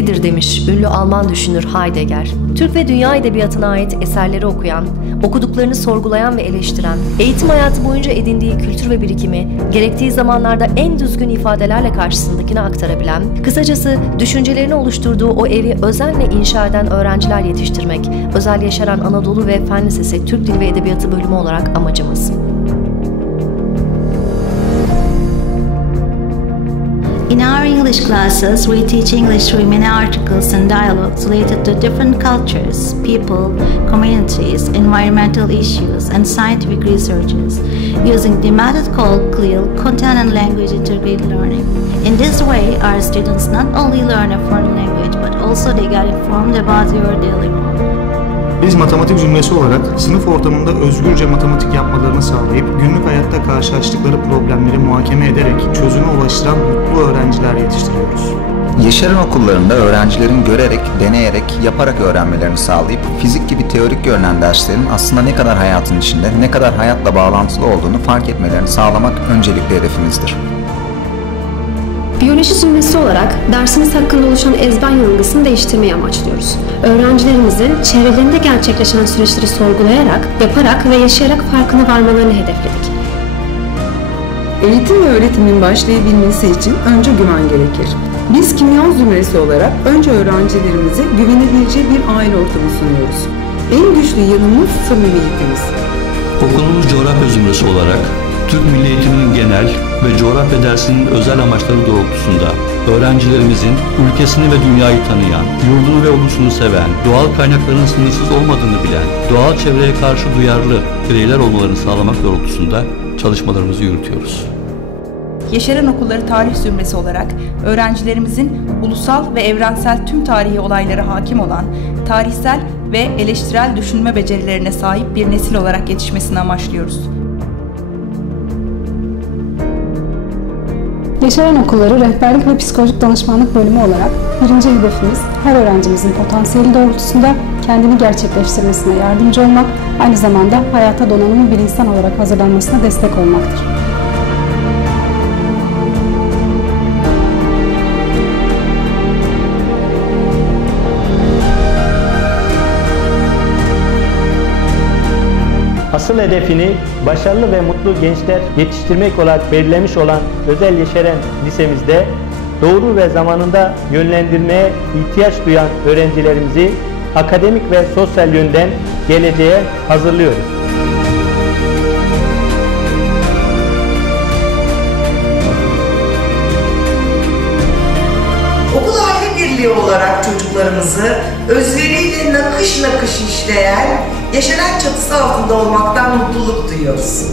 sevidir demiş ünlü Alman düşünür Heidegger. Türk ve dünya edebiyatına ait eserleri okuyan, okuduklarını sorgulayan ve eleştiren, eğitim hayatı boyunca edindiği kültür ve birikimi gerektiği zamanlarda en düzgün ifadelerle karşısındakine aktarabilen, kısacası düşüncelerini oluşturduğu o evi özenle inşa eden öğrenciler yetiştirmek, Özel Yaşaran Anadolu ve Fen Lisesi Türk Dili ve Edebiyatı bölümü olarak amacımız. In our English classes, we teach English through many articles and dialogues related to different cultures, people, communities, environmental issues, and scientific researches, using the method called CLIL, Content and Language Integrated Learning. In this way, our students not only learn a foreign language, but also they get informed about your daily life. Biz matematik cümlesi olarak sınıf ortamında özgürce matematik yapmalarını sağlayıp günlük hayatta karşılaştıkları problemleri muhakeme ederek çözüme ulaştıran mutlu öğrenciler yetiştiriyoruz. Yeşeren okullarında öğrencilerin görerek, deneyerek, yaparak öğrenmelerini sağlayıp fizik gibi teorik görünen derslerin aslında ne kadar hayatın içinde, ne kadar hayatla bağlantılı olduğunu fark etmelerini sağlamak öncelikli hedefimizdir. Biyoloji zümresi olarak dersimiz hakkında oluşan ezber yanılgısını değiştirmeyi amaçlıyoruz. Öğrencilerimizin çevrelerinde gerçekleşen süreçleri sorgulayarak, yaparak ve yaşayarak farkına varmalarını hedefledik. Eğitim ve öğretimin başlayabilmesi için önce güven gerekir. Biz kimya zümresi olarak önce öğrencilerimize güvenebileceği bir aile ortamı sunuyoruz. En güçlü yanımız samimiyetimiz. Okulumuz coğrafya zümresi olarak Türk Milli genel ve coğrafya dersinin özel amaçları doğrultusunda öğrencilerimizin ülkesini ve dünyayı tanıyan, yurdunu ve ulusunu seven, doğal kaynakların sınırsız olmadığını bilen, doğal çevreye karşı duyarlı bireyler olmalarını sağlamak doğrultusunda çalışmalarımızı yürütüyoruz. Yeşeren Okulları Tarih Zümresi olarak öğrencilerimizin ulusal ve evrensel tüm tarihi olaylara hakim olan, tarihsel ve eleştirel düşünme becerilerine sahip bir nesil olarak yetişmesini amaçlıyoruz. Yeşeren Okulları Rehberlik ve Psikolojik Danışmanlık Bölümü olarak birinci hedefimiz her öğrencimizin potansiyeli doğrultusunda kendini gerçekleştirmesine yardımcı olmak, aynı zamanda hayata donanımlı bir insan olarak hazırlanmasına destek olmaktır. Asıl hedefini başarılı ve mutlu gençler yetiştirmek olarak belirlemiş olan Özel Yeşeren Lisemizde doğru ve zamanında yönlendirmeye ihtiyaç duyan öğrencilerimizi akademik ve sosyal yönden geleceğe hazırlıyoruz. Okul aile birliği olarak çocuklarımızı özveriyle nakış nakış işleyen, yaşanan çatısı altında olmaktan mutluluk duyuyoruz.